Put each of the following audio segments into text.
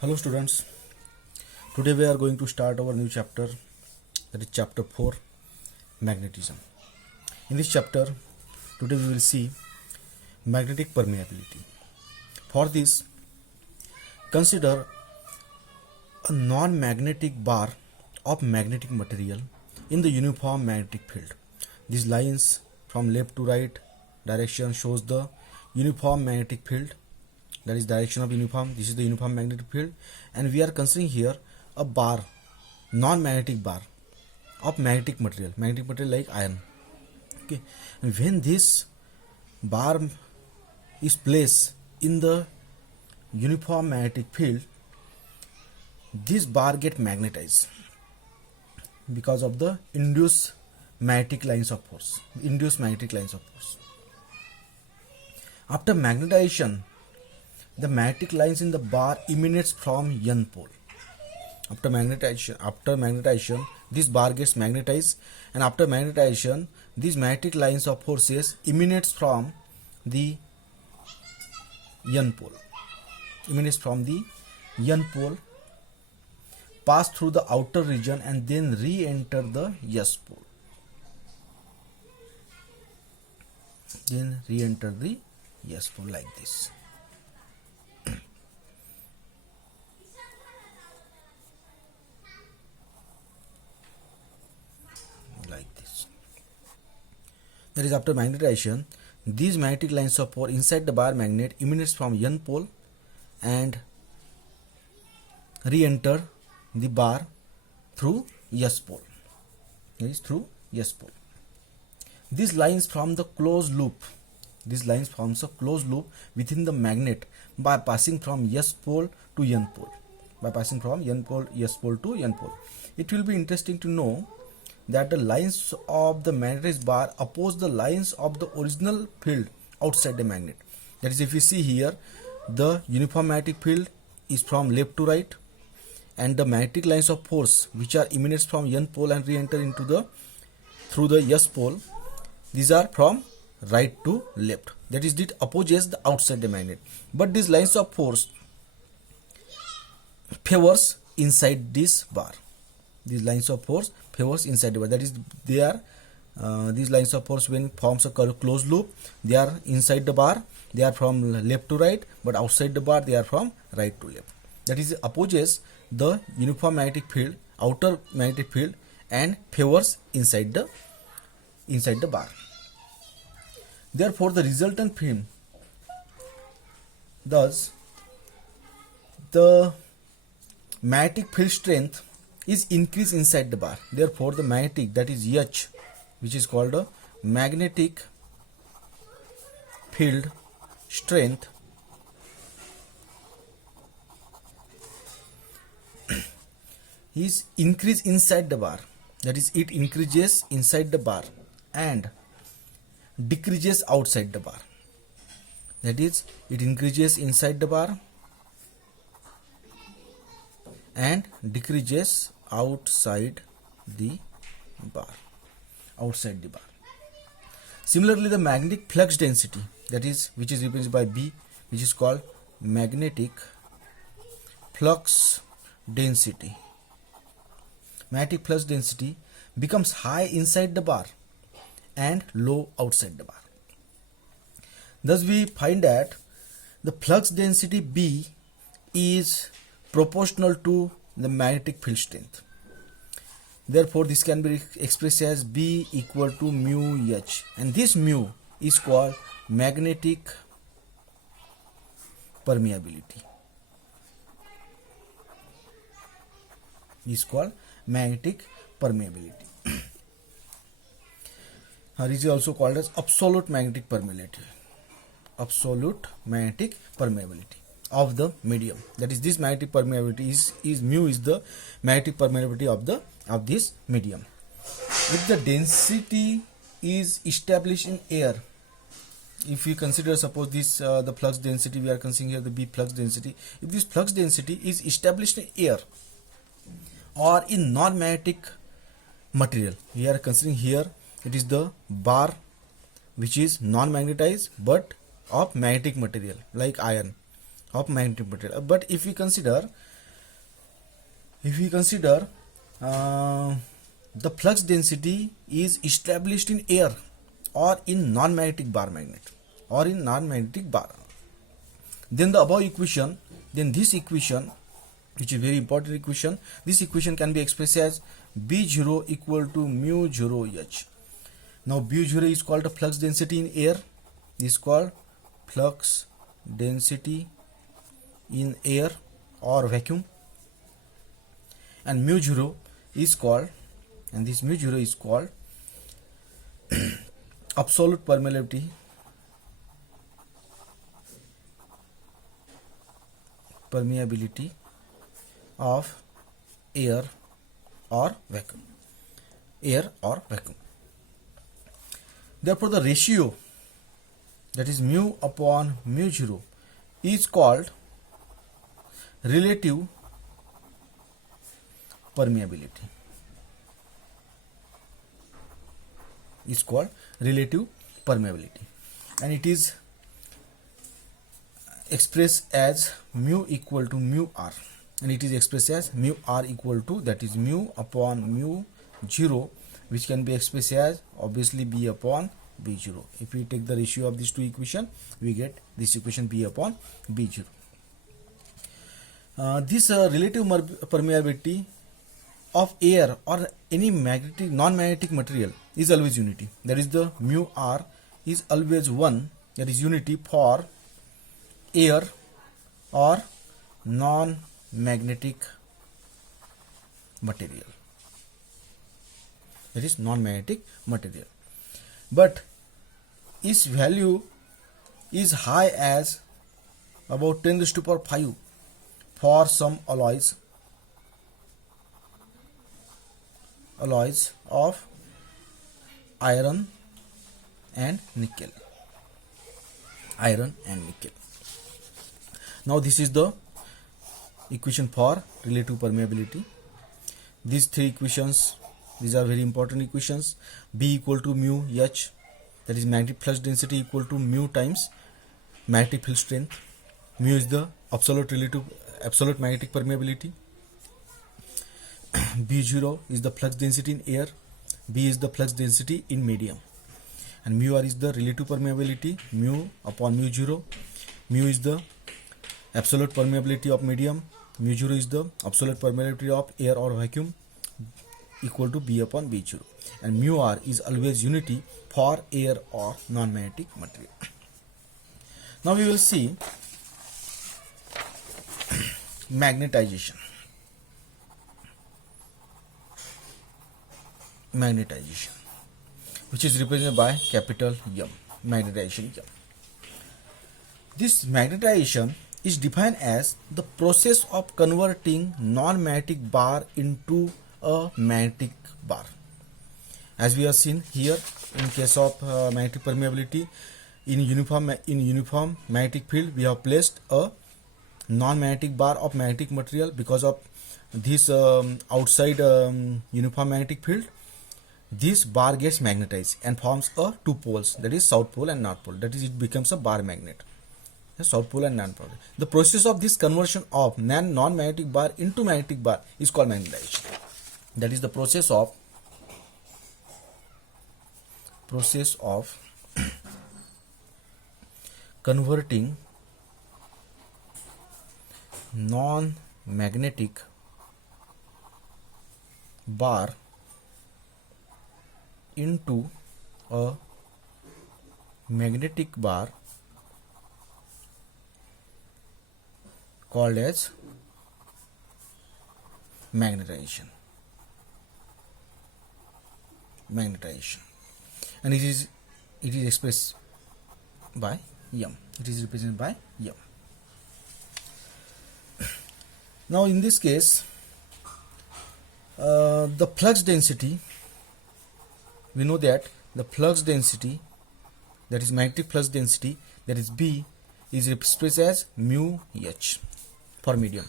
Hello students, today we are going to start our new chapter, that is chapter 4, magnetism. In this chapter, today we will see magnetic permeability. For this, consider a non-magnetic bar of magnetic material in the uniform magnetic field. These lines from left to right direction shows the uniform magnetic field, that is direction of uniform. This is the uniform magnetic field, and we are considering here a bar, non-magnetic bar of magnetic material like iron. Okay, and when this bar is placed in the uniform magnetic field, this bar get magnetized because of the induced magnetic lines of force. After magnetization, the magnetic lines in the bar emanates from N pole. After magnetization, this bar gets magnetized, and after magnetization, these magnetic lines of forces emanates from the N pole. Pass through the outer region and then re-enter the S pole. Like this. That is, after magnetization, these magnetic lines of force inside the bar magnet emanates from N pole and re-enter the bar through S pole. These lines forms a closed loop within the magnet by passing from S pole to N pole. It will be interesting to know that the lines of the magnetized bar oppose the lines of the original field outside the magnet. That is, if you see here, the uniform magnetic field is from left to right, and the magnetic lines of force which are emanates from N pole and re-enter through the S pole, these are from right to left. That is, it opposes the outside the magnet. But these lines of force favors inside this bar. That is, they are these lines of force, when forms a closed loop, they are inside the bar, they are from left to right, but outside the bar they are from right to left. That is, opposes the uniform magnetic field, outer magnetic field, and favors inside the bar. Therefore, the resultant film, thus the magnetic field strength is increased inside the bar. Therefore, the magnetic, that is H, which is called a magnetic field strength, is increased inside the bar. That is, it increases inside the bar and decreases outside the bar. That is, it increases inside the bar and decreases outside the bar. Similarly, the magnetic flux density, that is, which is represented by B, which is called magnetic flux density. Magnetic flux density becomes high inside the bar and low outside the bar. Thus, we find that the flux density B is proportional to the magnetic field strength. Therefore, this can be expressed as B equal to mu H, and this mu is called magnetic permeability. This is also called as absolute magnetic permeability of the medium. That is, this magnetic permeability is mu is the magnetic permeability of this medium. If the density is established in air, if we consider, suppose this the flux density, we are considering here the B flux density. If this flux density is established in air or in non-magnetic material, we are considering here it is the bar which is non-magnetized but of magnetic material like iron. of magnetic material. But if we consider the flux density is established in air or in non-magnetic bar magnet or in non-magnetic bar, then the above equation, then this equation, which is very important equation, this equation can be expressed as B0 equal to mu 0 H. Now B0 is called the flux density in air, is called flux density in air or vacuum, and mu 0 is called, and this mu 0 is called absolute permeability of air or vacuum. Therefore the ratio, that is mu upon mu 0, is called relative permeability. And it is expressed as mu equal to mu r, and it is expressed as mu r equal to, that is mu upon mu 0, which can be expressed as obviously B upon B0. If we take the ratio of these two equations, we get this equation B upon B0. This relative permeability of air or any non-magnetic material is always unity. That is, the mu r is always 1, that is unity for air or non-magnetic material. That is non-magnetic material. But its value is high as about 10 raised to power 5 for some alloys of iron and nickel. Now this is the equation for relative permeability. These three equations, these are very important equations. B equal to mu H, that is magnetic flux density, equal to mu times magnetic field strength. Mu is the absolute magnetic permeability. B0 is the flux density in air, B is the flux density in medium, and mu r is the relative permeability, mu upon mu 0. Mu is the absolute permeability of medium, mu 0 is the absolute permeability of air or vacuum, equal to B upon B0, and mu r is always unity for air or non-magnetic material. Now we will see magnetization, which is represented by capital M, magnetization M. This magnetization is defined as the process of converting non-magnetic bar into a magnetic bar. As we have seen here, in case of magnetic permeability, in uniform magnetic field, we have placed a non-magnetic bar of magnetic material. Because of this outside uniform magnetic field, this bar gets magnetized and forms two poles, that is south pole and north pole. That is, it becomes a bar magnet, south pole and north pole. The process of this conversion of non-magnetic bar into magnetic bar is called magnetization. That is the process of converting non-magnetic bar into a magnetic bar called as magnetization, and it is expressed by M. It is represented by M. Now in this case, the flux density, we know that the flux density, that is magnetic flux density, that is B, is expressed as mu H for medium,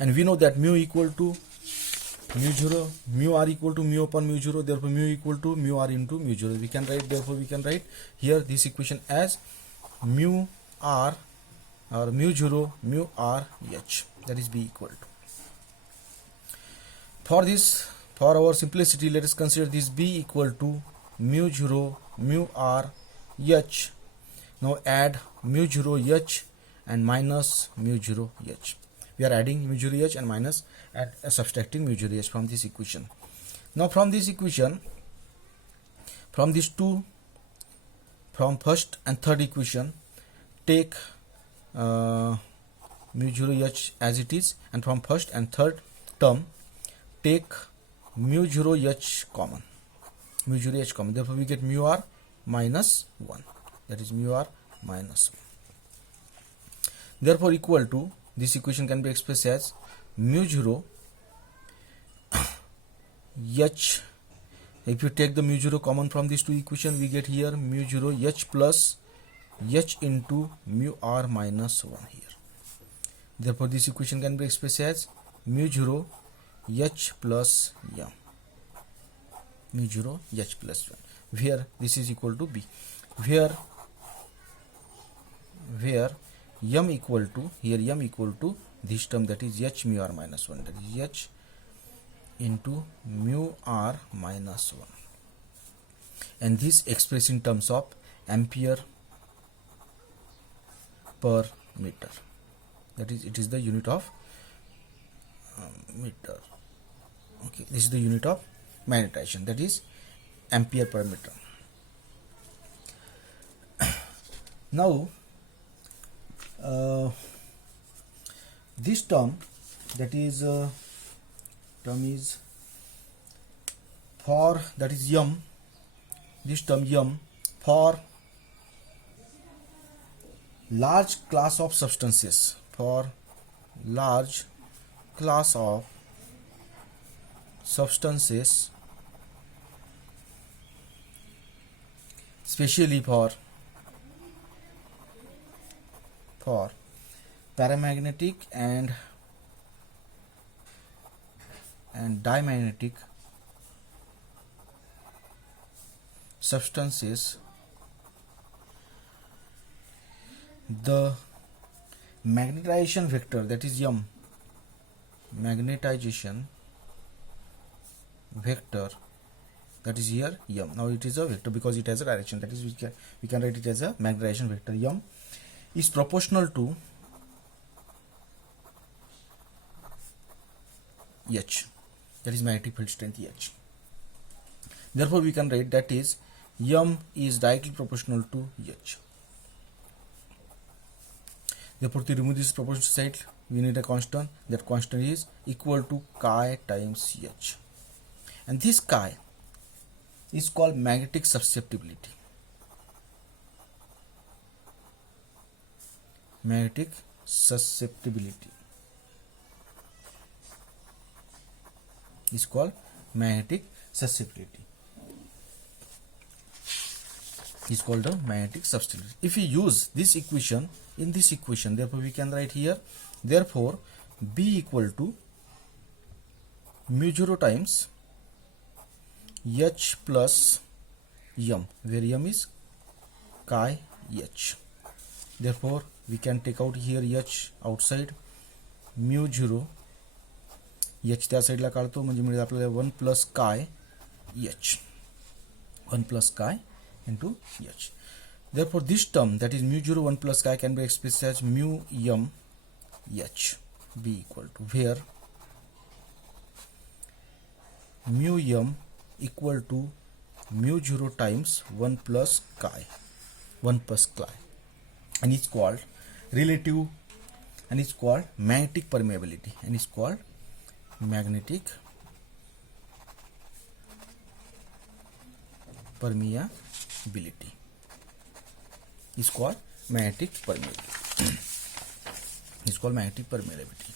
and we know that mu equal to mu 0, mu r equal to mu upon mu 0. Therefore mu equal to mu r into mu 0. We can write here this equation as mu r or mu 0 mu r h, that is B equal to. For this, for our simplicity, let us consider this B equal to mu 0 mu r h. Now add mu 0 h and minus mu 0 h. We are adding mu 0 h and minus and subtracting mu 0 h from this equation. Now from this equation, from these two, from first and third equation, take mu 0 h as it is, and from first and third term take mu 0 h common, mu 0 h common. Therefore we get mu r minus 1, that is mu r minus 1. Therefore equal to, this equation can be expressed as mu 0 h. If you take the mu 0 common from these two equations, we get here mu 0 h plus h into mu r minus 1 here. Therefore this equation can be expressed as mu 0 h plus m, mu 0 h plus 1, where this is equal to B, where m equal to, here m equal to this term, that is h mu r minus 1, that is h into mu r minus 1, and this expressed in terms of ampere per meter, that is, it is the unit of meter. Okay, this is the unit of magnetization, that is ampere per meter. Now this term, that is term is for, that is m, this term m for large class of substances, for large class of substances, especially for paramagnetic and diamagnetic substances, the magnetization vector, that is m, magnetization vector, that is here m. Now it is a vector because it has a direction, that is we can write it as a magnetization vector m is proportional to h, that is magnetic field strength h. Therefore we can write that is m is directly proportional to h. Therefore to remove this proportional side, we need a constant. That constant is equal to chi times h, and this chi is called magnetic susceptibility. Magnetic susceptibility is called magnetic susceptibility. Is called the magnetic susceptibility. If we use this equation in this equation, therefore we can write here, therefore B equal to mu 0 times h plus m, where m is chi h. Therefore we can take out here h outside, mu 0 h त्या साइडला काढतो म्हणजे मिळेल आपल्याला 1 plus chi h, 1 plus chi into h. Therefore this term, that is mu 0 1 plus chi, can be expressed as mu m h, B equal to, where mu m equal to mu 0 times 1 plus chi, 1 plus chi, and it's called relative, and it's called magnetic permeability, and it's called magnetic permeability, is called magnetic permeability. Is called magnetic permeability.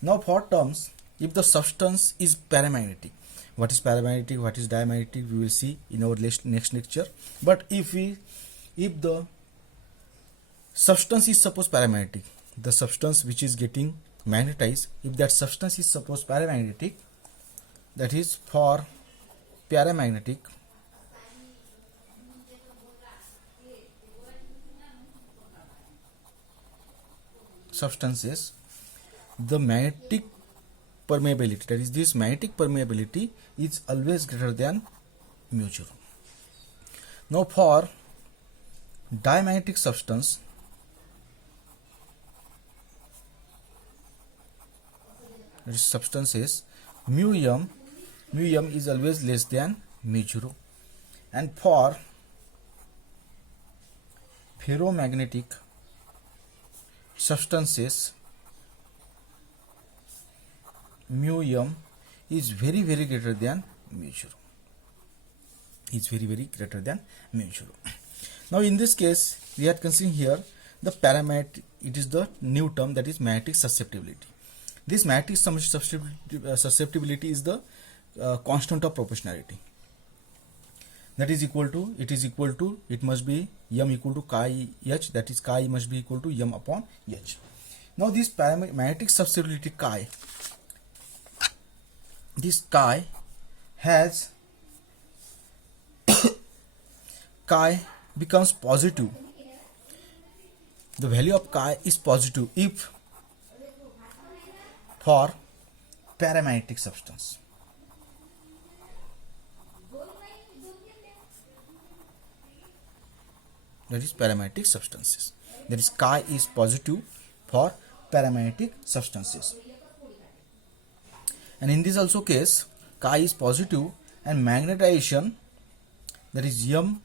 Now for terms, if the substance is paramagnetic, what is paramagnetic, what is diamagnetic, we will see in our next lecture. But if the substance is suppose paramagnetic, the substance which is getting magnetized, if that substance is suppose paramagnetic, that is for paramagnetic, substances, the magnetic permeability, that is this magnetic permeability is always greater than mu 0. Now for diamagnetic substance, that is substances, mu m is always less than mu 0, and for ferromagnetic substances, mu m is very greater than mu 0. Is very greater than mu 0. Now in this case, we are considering here the parameter. It is the new term, that is magnetic susceptibility. This magnetic susceptibility is the constant of proportionality. That is equal to, it must be m equal to chi h, that is chi must be equal to m upon h. Now this magnetic susceptibility chi, this chi has chi becomes positive. The value of chi is positive if for paramagnetic substance. That is paramagnetic substances. That is chi is positive for paramagnetic substances. And in this also case, chi is positive and magnetization, that is m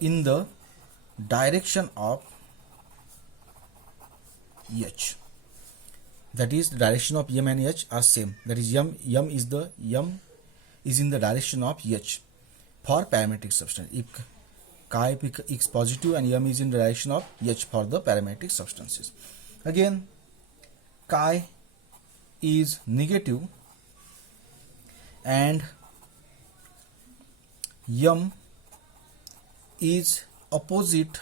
in the direction of h. That is the direction of m and h are same. That is m is in the direction of h for paramagnetic substance. If chi is positive and m is in the direction of h for the paramagnetic substances. Again, chi is negative and m is opposite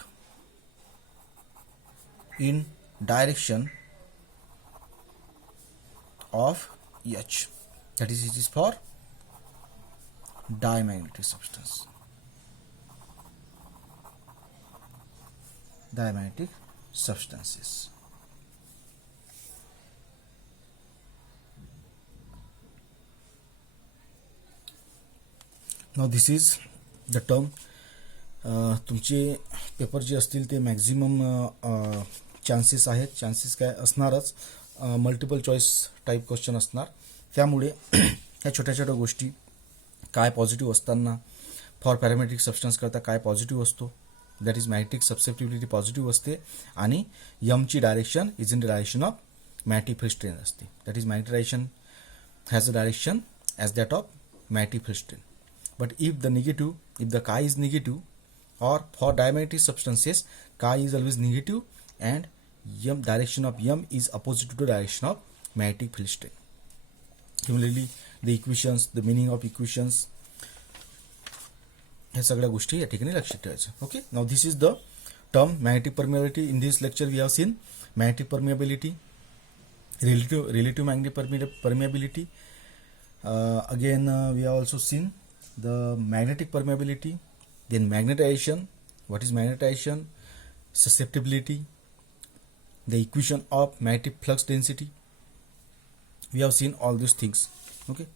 in direction of h. That is, it is for diamagnetic substance. Diamagnetic substances. Now this is the term. तुमचे paper जे असतील ते maximum chances आहेत. Chances काय असणारच, multiple choice type question असणार. त्यामुळे ह्या छोट्या गोष्टी, काय पॉझिटिव्ह असताना फॉर पॅरामेट्रिक सबस्टन्स करता काय पॉझिटिव्ह असतो, that is magnetic susceptibility positive असते आणि यमची direction is in the direction of magnetic field strength असते. That is magnetisation has a direction as that of magnetic field strength. But if the chi is negative, or for diamagnetic substances, chi is always negative and direction of m is opposite to the direction of magnetic field strength. Similarly, the equations, the meaning of equations, ह्या सगळ्या गोष्टी या ठिकाणी लक्षात ठेवायच्या. Okay, now this is the term magnetic permeability. In this lecture we have seen magnetic permeability, relative magnetic permeability. Again we have also seen the magnetic permeability, then magnetization. What is magnetization? Susceptibility, the equation of magnetic flux density. We have seen all these things. Okay.